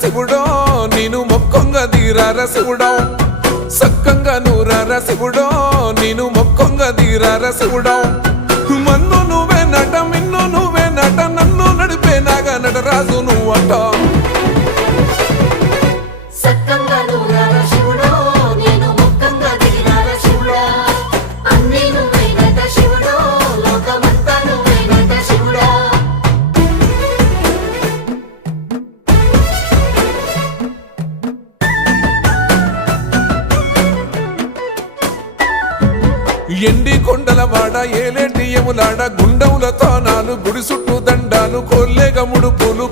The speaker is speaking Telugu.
శివుడో నేను మొక్కంగా తీరార శివుడో సక్కంగా నూరార శివుడో నేను మొక్కంగా తీరార శివుడో మన్ను నువ్వే నట మిన్ను నువ్వే నట నన్ను నడిపే నాగా నటరాజు నువ్వట ఎండి కొండలవాడ ఏలేటి యములాడ గుండముల తానాలు గుడి చుట్టూ దండాలు కొల్లేగ ముడుపులు